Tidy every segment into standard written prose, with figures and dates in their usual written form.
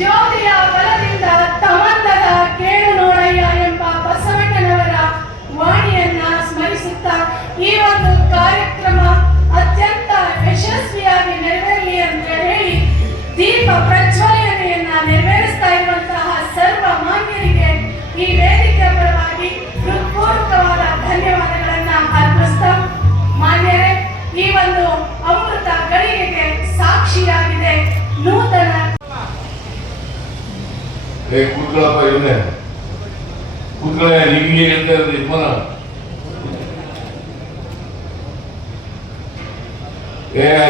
ಜ್ಯೋತಿಯ ಬಲದಿಂದ ತಮಂದದ ಕೇಳು ನೋಡಯ್ಯ ಎಂಬ ಬಸವಣ್ಣನವರ ವಾಣಿಯನ್ನ ಸ್ಮರಿಸುತ್ತಾ ಈ ಒಂದು ಕಾರ್ಯಕ್ರಮ ಅತ್ಯಂತ ಯಶಸ್ವಿಯಾಗಿ ನೆರವೇರಲಿ ಅಂತ ಹೇಳಿ ದೀಪ ಪ್ರಜ್ವಲನೆಯನ್ನ ನೆರವೇರಿಸ್ತಾ ಇರುವಂತಹ ಸರ್ವ ಮಾನ್ಯರಿಗೆ ಈ ವೇದಿಕೆ ಪರವಾಗಿ ಹೃತ್ಪೂರ್ವಕವಾದ ಧನ್ಯವಾದಗಳನ್ನ ಅರ್ಪಿಸ್ತಾ, ಮಾನ್ಯರೇ, ಈ ಒಂದು ಅಮೃತ ಗಳಿಗೆಗೆ ಸಾಕ್ಷಿಯಾಗಿದೆ ನೂತನ ಕೂತ್ಕೊಳ್ಳಪ್ಪ ಇವನೇ ಕೂತ್ಕೊಳ್ಳ ನಿಮಗೆ ಹೇಳ್ತಾ ಇರೋದು ಯಜಮಾನ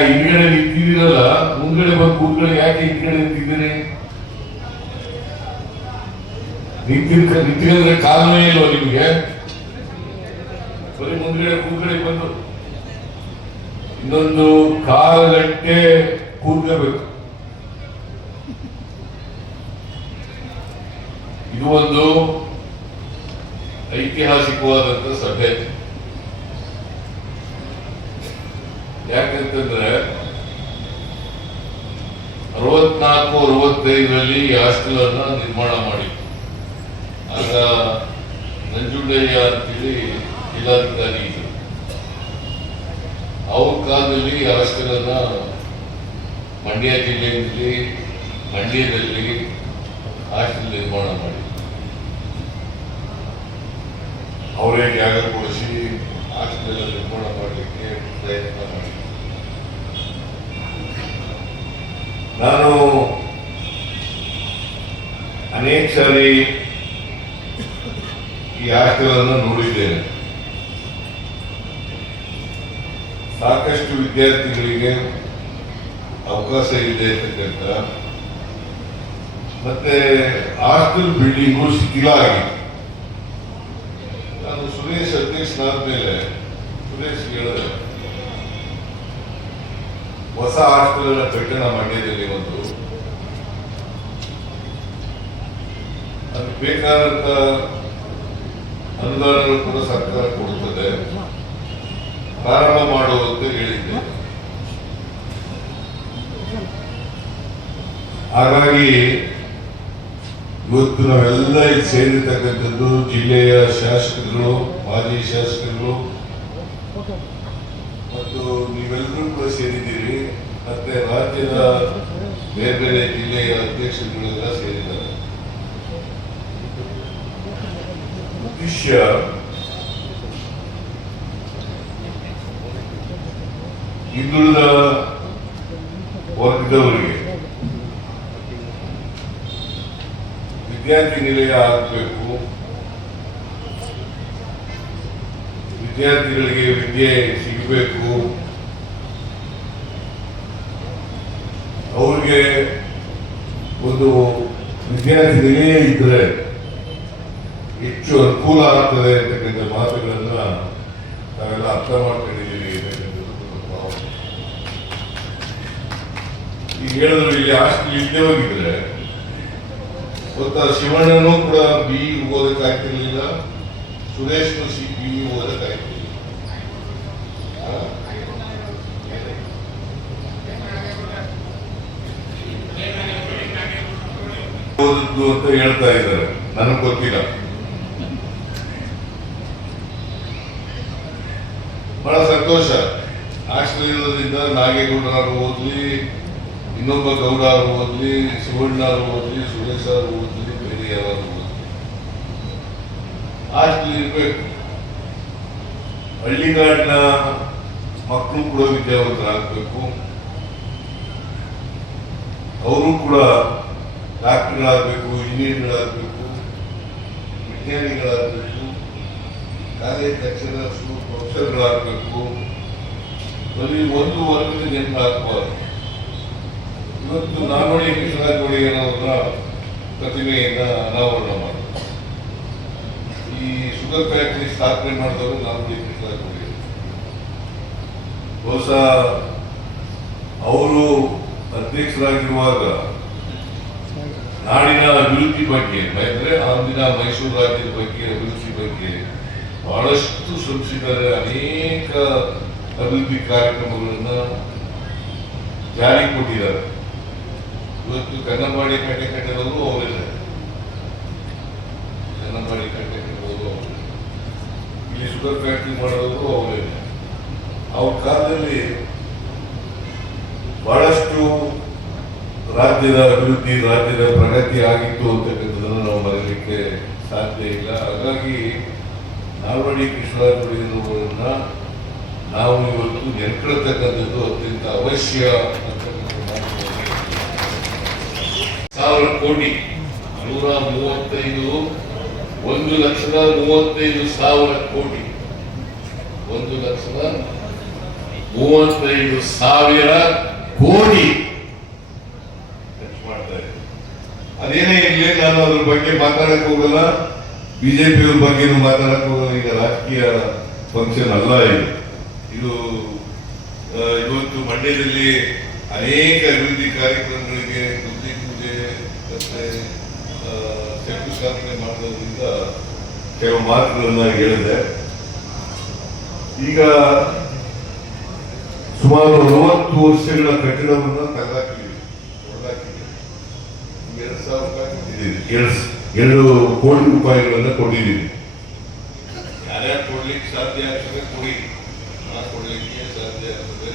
ಹಿಂದ್ಗಡೆ ನಿಂತಿದ್ದೀರಲ್ಲ ಮುಂದ್ಗಡೆ ಬಂದು ಕೂತ್ಕೊಳ್ಳಿ. ಯಾಕೆ ಹಿಂದ್ಗಡೆ ನಿಂತಿದ್ದೀರಿ? ನಿಂತಿದ್ರೆ ಕಾಲನೇ ಇಲ್ವ ನಿಮಗೆ? ಬರೀ ಮುಂದ್ಗಡೆ ಕೂತ್ಕೊಳ್ಳಿ. ಬಂದು ಇನ್ನೊಂದು ಕಾಲು ಗಂಟೆ ಕೂತ್ಕೋಬೇಕು. ಇದು ಒಂದು ಐತಿಹಾಸಿಕವಾದಂತ ಸಭೆ. ಯಾಕಂತಂದ್ರೆ 64-65ರಲ್ಲಿ ಹಾಸ್ಟೆಲ್ ಅನ್ನ ನಿರ್ಮಾಣ ಮಾಡಿ, ಆಗ ನಂಜುಂಡಯ್ಯ ಅಂತೇಳಿ ಜಿಲ್ಲಾಧಿಕಾರಿ ಇದ್ರು. ಅವ್ರ ಕಾಲದಲ್ಲಿ ಹಾಸ್ಟೆಲ್ ಅನ್ನ ಮಂಡ್ಯ ಜಿಲ್ಲೆಯಲ್ಲಿ ಮಂಡ್ಯದಲ್ಲಿ ಹಾಸ್ಟೆಲ್ ನಿರ್ಮಾಣ ಮಾಡಿ ಅವರೇ ಜಾಗ ಕೊಡಿಸಿ ಹಾಸ್ಟೆಲ್ ನಿರ್ಮಾಣ ಮಾಡಲಿಕ್ಕೆ ಪ್ರಯತ್ನ ಮಾಡಿ. ನಾನು ಅನೇಕ ಸಾರಿ ಈ ಹಾಸ್ಟೆಲ್ ಅನ್ನು ನೋಡಿದ್ದೇನೆ. ಸಾಕಷ್ಟು ವಿದ್ಯಾರ್ಥಿಗಳಿಗೆ ಅವಕಾಶ ಇದೆ ಅಂತಕ್ಕಂಥ, ಮತ್ತೆ ಹಾಸ್ಟೆಲ್ ಬಿಲ್ಡಿಂಗು ಶಿಥಿಲ ಆಗಿದೆ. ನಾನು ಸುರೇಶ್ ಅಧ್ಯಕ್ಷನಾದ ಮೇಲೆ ಸುರೇಶ್ ಹೇಳಿದೆ, ಹೊಸ ಹಾಸ್ಟೆಲ್ ಕಟ್ಟಣ ಮಂಡ್ಯದಲ್ಲಿ ಒಂದು, ಅದಕ್ಕೆ ಬೇಕಾದಂತ ಅನುದಾನಗಳು ಕೂಡ ಸರ್ಕಾರ ಕೊಡುತ್ತದೆ, ಪ್ರಾರಂಭ ಮಾಡುವಂತ ಹೇಳಿದ್ದೆ. ಹಾಗಾಗಿ ಇವತ್ತು ನಾವೆಲ್ಲ ಇಲ್ಲಿ ಸೇರಿರ್ತಕ್ಕಂಥದ್ದು ಜಿಲ್ಲೆಯ ಶಾಸಕರುಗಳು, ಮಾಜಿ ಶಾಸಕರುಗಳು ಮತ್ತು ನೀವೆಲ್ಲರೂ ಕೂಡ ಸೇರಿದ್ದೀರಿ. ಮತ್ತೆ ರಾಜ್ಯದ ಬೇರೆ ಬೇರೆ ಜಿಲ್ಲೆಯ ಅಧ್ಯಕ್ಷರುಗಳೆಲ್ಲ ಸೇರಿದ್ದಾರೆ. ಉದ್ದೇಶ ಹಿಂದುಳಿದ ವರ್ಗದವರಿಗೆ ವಿದ್ಯಾರ್ಥಿ ನಿಲಯ ಆಗಬೇಕು, ವಿದ್ಯಾರ್ಥಿಗಳಿಗೆ ವಿದ್ಯೆ ಸಿಗಬೇಕು, ಅವ್ರಿಗೆ ಒಂದು ವಿದ್ಯಾರ್ಥಿ ನಿಲಯ ಇದ್ರೆ ಹೆಚ್ಚು ಅನುಕೂಲ ಆಗ್ತದೆ ಅಂತಕ್ಕಂಥ ಮಾತುಗಳನ್ನ ನಾವೆಲ್ಲ ಅರ್ಥ ಮಾಡ್ಕೊಂಡಿದ್ದೀವಿ. ಈಗ ಹೇಳಿದ್ರು ಇಲ್ಲಿ ಹಾಸ್ಟೆಲ್ ಇಲ್ಲದೆ ಹೋಗಿದ್ರೆ ಗೊತ್ತಾ, ಶಿವಣ್ಣನೂ ಕೂಡ BE ಓದಕ್ಕಾಗ್ತಿರ್ಲಿಲ್ಲ, ಸುರೇಶ್ನು BE ಓದಕ್ಕಾಗ್ತಿರ್ಲಿಲ್ಲ. ಓದದ್ದು ಅಂತ ಹೇಳ್ತಾ ಇದ್ದಾರೆ, ನನಗೆ ಗೊತ್ತಿಲ್ಲ. ಬಹಳ ಸಂತೋಷ. ಹಾಸ್ಟೆಲ್ ಇರೋದ್ರಿಂದ ನಾಗೇಗೌಡರು ಓದ್ಲಿ, ಇನ್ನೊಬ್ಬ ಗೌಡ ಅವರು ಓದ್ಲಿ, ಶಿವಣ್ಣ ಅವರು ಓದ್ಲಿ, ಸುರೇಶ್ ಅವರು ಓದ್ಲಿ, ಬೇರೆ ಯಾರು ಓದ್ಲಿ, ಹಾಸ್ಟೆಲ್ ಇರ್ಬೇಕು. ಹಳ್ಳಿಗಾಡಿನ ಮಕ್ಕಳು ಕೂಡ ವಿದ್ಯಾವಂತರಾಗಬೇಕು, ಅವರು ಕೂಡ ಡಾಕ್ಟರ್ಗಳಾಗಬೇಕು, ಇಂಜಿನಿಯರ್ಗಳಾಗಬೇಕು, ವಿಜ್ಞಾನಿಗಳಾಗಬೇಕು, ಕಾಲೇಜ್ ಲೆಕ್ಚರರ್ಸು, ಪ್ರೊಫೆಸರ್ಗಳಾಗಬೇಕು. ಬರೀ ಒಂದು ವರ್ಗದ ಜನರಾಗಬಾರ್ದು. ಇವತ್ತು ನಾಲ್ವಡಿ ಕೃಷ್ಣರಾಜ ಪ್ರತಿಮೆಯನ್ನ ಅನಾವರಣ ಮಾಡಿ ಈ ಶುಗರ್ ಫ್ಯಾಕ್ಟರಿ ಸ್ಥಾಪನೆ ಮಾಡಿದವರು ನಾಲ್ವಡಿ ಕೃಷ್ಣರಾಜ. ಬಹುಶಃ ಅವರು ಅಧ್ಯಕ್ಷರಾಗಿರುವಾಗ ನಾಡಿನ ಅಭಿವೃದ್ಧಿ ಬಗ್ಗೆ ಅಂದ್ರೆ ಅಂದಿನ ಮೈಸೂರು ರಾಜ್ಯದ ಬಗ್ಗೆ ಅಭಿವೃದ್ಧಿ ಬಗ್ಗೆ ಬಹಳಷ್ಟು ಶ್ರಮಿಸಿದ್ದಾರೆ. ಅನೇಕ ಅಭಿವೃದ್ಧಿ ಕಾರ್ಯಕ್ರಮಗಳನ್ನ ಜಾರಿ ಕೊಟ್ಟಿದ್ದಾರೆ. ಇವತ್ತು ಕನ್ನಂಬಾಡಿ ಕಟ್ಟೆ ಕಟ್ಟಿರೋದು ಅವರಿದೆ, ಕನ್ನಂಬಾಡಿ ಕಟ್ಟೆ ಕಟ್ಟಿರೋದು ಅವರಿದೆ, ಇಲ್ಲಿ ಶುಗರ್ ಫ್ಯಾಕ್ಟ್ರಿ ಮಾಡೋದು ಅವರಿದೆ. ಅವ್ರ ಕಾಲದಲ್ಲಿ ಬಹಳಷ್ಟು ರಾಜ್ಯದ ಅಭಿವೃದ್ಧಿ, ರಾಜ್ಯದ ಪ್ರಗತಿ ಆಗಿತ್ತು ಅಂತಕ್ಕಂಥದ್ದನ್ನು ನಾವು ಮರೆಯಲಿಕ್ಕೆ ಸಾಧ್ಯ ಇಲ್ಲ. ಹಾಗಾಗಿ ನಾಲ್ವಡಿ ಕೃಷ್ಣರಾಜರವರನ್ನ ನಾವು ಇವತ್ತು ನೆನ್ಕೊಳ್ತಕ್ಕಂಥದ್ದು ಅತ್ಯಂತ ಅವಶ್ಯ ಅಂತಕ್ಕಂಥ 1,000 ಕೋಟಿ 135 1,35,000 ಕೋಟಿ 1,35,000 ಕೋಟಿ ಖರ್ಚು ಮಾಡ್ತಾ ಇದೆ. ಅದೇನೇ ಇರಲಿ, ನಾನು ಅದ್ರ ಬಗ್ಗೆ ಮಾತಾಡಕ್ ಹೋಗಲ್ಲ, ಬಿಜೆಪಿಯವ್ರ ಬಗ್ಗೆನೂ ಮಾತಾಡಕ್ ಹೋಗಲ್ಲ. ಈಗ ರಾಜಕೀಯ ಫಂಕ್ಷನ್ ಅಲ್ಲ ಇದು. ಇವತ್ತು ಮಂಡ್ಯದಲ್ಲಿ ಅನೇಕ ಅಭಿವೃದ್ಧಿ ಕಾರ್ಯಕ್ರಮಗಳಿಗೆ ಬುದ್ಧಿ ಪೂಜೆ ಮತ್ತೆ ಶಂಕುಸ್ಥಾಪನೆ ಮಾಡೋದ್ರಿಂದ ಕೆಲವು ಮಾತುಗಳನ್ನ ಹೇಳಿದೆ. ಈಗ ಸುಮಾರು 40 ವರ್ಷಗಳ ಕಟ್ಟಡವನ್ನು ತೆಗೆದಾಕಿದ್ದೀವಿ, ಹೊಡೆದಾಕಿದ್ದೀವಿ. 2 ಕೋಟಿ ರೂಪಾಯಿಗಳನ್ನ ಕೊಟ್ಟಿದ್ದೀವಿ. ಯಾರ್ಯಾರು ಕೊಡ್ಲಿಕ್ಕೆ ಸಾಧ್ಯ ಆಗ್ತದೆ ಕೊಡಿ, ನಾ ಕೊಡ್ಲಿಕ್ಕೆ ಸಾಧ್ಯ ಆಗ್ತದೆ,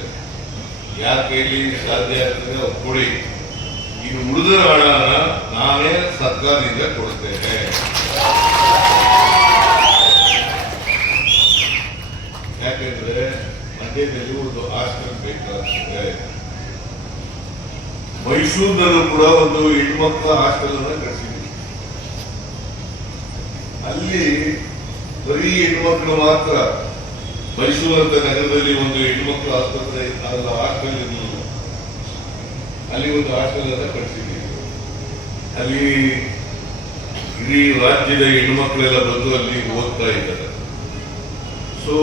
ಯಾರ ಕೈಲಿ ಸಾಧ್ಯ ಆಗ್ತದೆ ಅವ್ರು ಕೊಡಿ. ಇನ್ನು ಉಳಿದ ಹಣನ ನಾನೇ ಸರ್ಕಾರದಿಂದ ಕೊಡ್ತೇನೆ. ಯಾಕೆಂದ್ರೆ ಮಂಡ್ಯದಲ್ಲಿ ಒಂದು ಹಾಸ್ಟೆಲ್ ಬೇಕಾಗ್ತದೆ. ಮೈಸೂರಿನಲ್ಲೂ ಕೂಡ ಒಂದು ಹೆಣ್ಮಕ್ಳ ಹಾಸ್ಟೆಲ್ ಅನ್ನ ಕಟ್ಟಿಸಿದ್ವಿ. ಅಲ್ಲಿ ಬರೀ ಹೆಣ್ಮಕ್ಳು ಮಾತ್ರ. ಮೈಸೂರು ಅಂತ ನಗರದಲ್ಲಿ ಒಂದು ಹೆಣ್ಮಕ್ಳು ಆಸ್ಪತ್ರೆ ಹಾಸ್ಟೆಲ್ ಇರಲಿಲ್ಲ, ಅಲ್ಲಿ ಒಂದು ಹಾಸ್ಟೆಲ್ ಅನ್ನ ಕಟ್ಟಿಸಿದ್ವಿ. ಅಲ್ಲಿ ಇಡೀ ರಾಜ್ಯದ ಹೆಣ್ಮಕ್ಳೆಲ್ಲ ಬಂದು ಅಲ್ಲಿ ಓದ್ತಾ ಇದ್ದಾರೆ. ಸೊ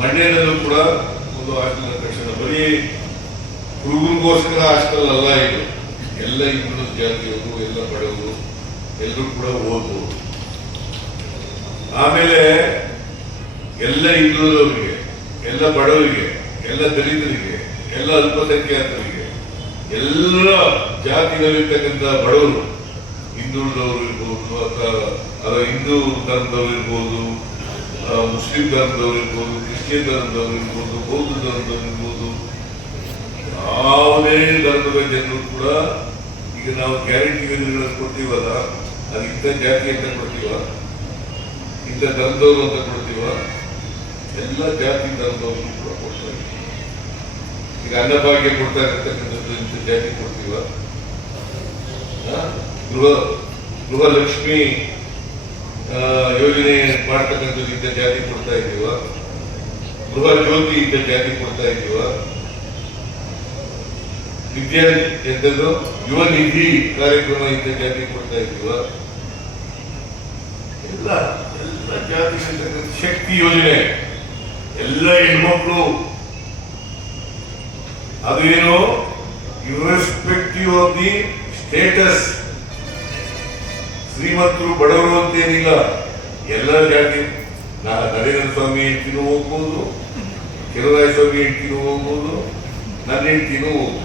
ಮಂಡ್ಯದಲ್ಲೂ ಕೂಡ ಒಂದು ಹಾಸ್ಟೆಲ್ ಕಟ್ಟಿಸೋಣ. ಬರೀ ಹುಡುಗರಿಗೋಸ್ಕರ ಹಾಸ್ಟೆಲ್ ಅಲ್ಲ ಇದು, ಎಲ್ಲ ಹಿಂದುಳಿದ ಜಾತಿಯವರು, ಎಲ್ಲ ಬಡವರು ಎಲ್ಲರೂ ಕೂಡ ಓದ್ಬೋದು. ಆಮೇಲೆ ಎಲ್ಲ ಹಿಂದುಳಿದವರಿಗೆ, ಎಲ್ಲ ಬಡವರಿಗೆ, ಎಲ್ಲ ದಲಿತರಿಗೆ, ಎಲ್ಲ ಅಲ್ಪಸಂಖ್ಯಾತರಿಗೆ, ಎಲ್ಲ ಜಾತಿಗಳಿರ್ತಕ್ಕಂಥ ಬಡವರು, ಹಿಂದುಳಿದವರು ಇರ್ಬೋದು ಅಥವಾ ಹಿಂದೂ ಧರ್ಮದವರು ಇರ್ಬೋದು, ಮುಸ್ಲಿಂ ಧರ್ಮದವರು ಇರ್ಬೋದು, ಕ್ರಿಶ್ಚಿಯನ್ ಧರ್ಮದವರು ಇರ್ಬೋದು, ಬೌದ್ಧ ಧರ್ಮದವರು ಇರ್ಬೋದು, ಯಾವುದೇ ಧರ್ಮದ ಜನರು ಕೂಡ ಈಗ ನಾವು ಗ್ಯಾರಂಟಿ ಯೋಜನೆಗಳನ್ನು ಕೊಡ್ತೀವಲ್ಲ, ಅದು ಇಂಥ ಜಾತಿ ಅಂತ ಕೊಡ್ತೀವ, ಇಂಥ ಧರ್ಮದವರು ಅಂತ ಕೊಡ್ತೀವ, ಎಲ್ಲ ಜಾತಿ ಧರ್ಮದವರು ಕೂಡ ಕೊಡ್ತಾ ಇದ್ದೀವಿ. ಈಗ ಅನ್ನಭಾಗ್ಯ ಕೊಡ್ತಾ ಇರ್ತಕ್ಕಂಥದ್ದು ಇಂಥ ಜಾತಿ ಕೊಡ್ತೀವ, ಗೃಹಲಕ್ಷ್ಮಿ ಯೋಜನೆ ಮಾಡ್ತಕ್ಕಂಥದ್ದು ಇಂಥ ಜಾತಿ ಕೊಡ್ತಾ ಇದ್ದೀವ, ಗೃಹ ಜ್ಯೋತಿ ಇಂಥ ಜಾತಿ ಕೊಡ್ತಾ ಇದ್ದೀವ, ವಿದ್ಯಾ ಎಂತದ್ದು ಯುವ ನಿಧಿ ಕಾರ್ಯಕ್ರಮ ಇಂಥ ಜಾತಿ ಕೊಡ್ತಾ ಇದ್ದೀವ, ಎಲ್ಲ ಎಲ್ಲ ಜಾತಿ ಶಕ್ತಿ ಯೋಜನೆ, ಎಲ್ಲ ಹೆಣ್ಮಕ್ಳು. ಅದೇನು ಇರ್ರೆಸ್ಪೆಕ್ಟಿವ್ ಆಫ್ ದಿ ಸ್ಟೇಟಸ್, ಶ್ರೀಮಂತರು ಬಡವರು ಅಂತೇನಿಲ್ಲ, ಎಲ್ಲ ಜಾತಿ. ನರೇಂದ್ರ ಸ್ವಾಮಿ ಹೆಂಡ್ತಿನೂ ಹೋಗ್ಬೋದು, ಕೆರರಾಯ ಸ್ವಾಮಿ ಹೆಂಡ್ತಿನೂ ಹೋಗ್ಬೋದು, ನನ್ನ ಹೆಂಡ್ತಿನೂ ಹೋಗ್ಬೋದು.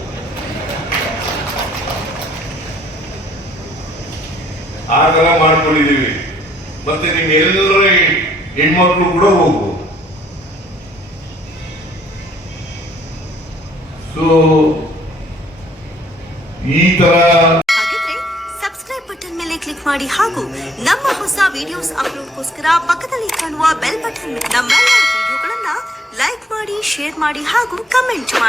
ಆ ತರ ಮಾಡ್ಕೊಂಡಿದ್ದೀವಿ. ಮತ್ತೆ ನಿಮ್ಮೆಲ್ಲರ ಹೆಣ್ಮಕ್ಳು ಕೂಡ ಹೋಗ್ಬೋದು. ಸೊ ಈ ತರ ಸಬ್ಸ್ಕ್ರೈಬ್ ಬಟನ್ ಮೇಲೆ ಕ್ಲಿಕ್ ಮಾಡಿ ಹಾಗೂ ನಮ್ಮ ಹೊಸ ವಿಡಿಯೋಸ್ ಅಪ್ಲೋಡ್ಗೋಸ್ಕರ ಪಕ್ಕದಲ್ಲಿ ಕಾಣುವ ಬೆಲ್ ಬಟನ್ ನಮ್ಮೆಲ್ಲ ವಿಡಿಯೋಗಳನ್ನ ಲೈಕ್ ಮಾಡಿ, ಶೇರ್ ಮಾಡಿ ಹಾಗೂ ಕಮೆಂಟ್ ಮಾಡಿ.